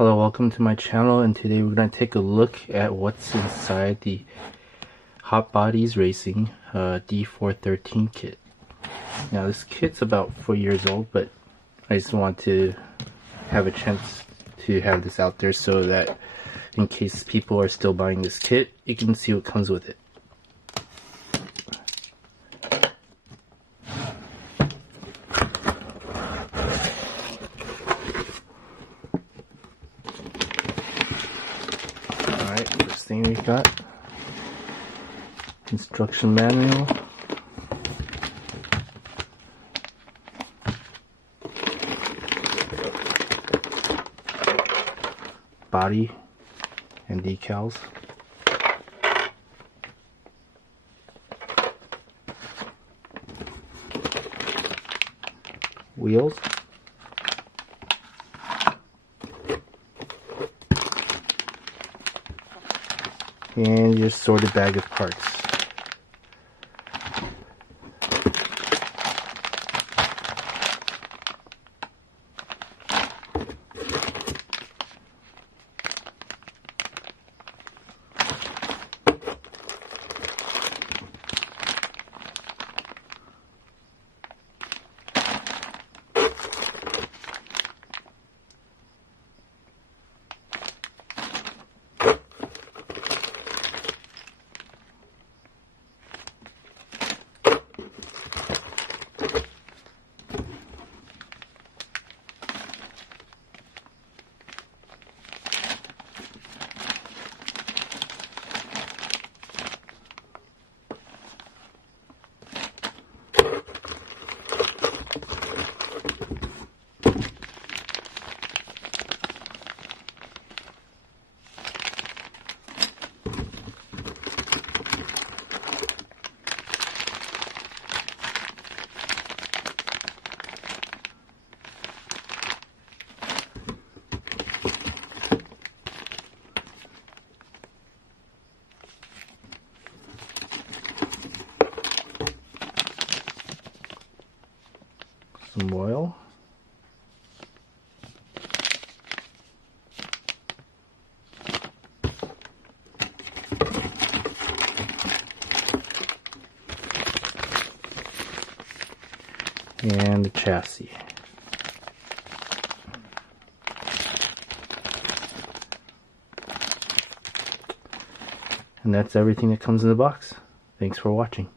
Hello, welcome to my channel, and today we're going to take a look at what's inside the Hot Bodies Racing D413 kit. Now this kit's about 4 years old, but I just want to have a chance to have this out there so that in case people are still buying this kit, you can see what comes with it. Alright, first thing we got, instruction manual, body and decals, wheels, and your sorted bag of parts. Some oil, and the chassis. And that's everything that comes in the box. Thanks for watching.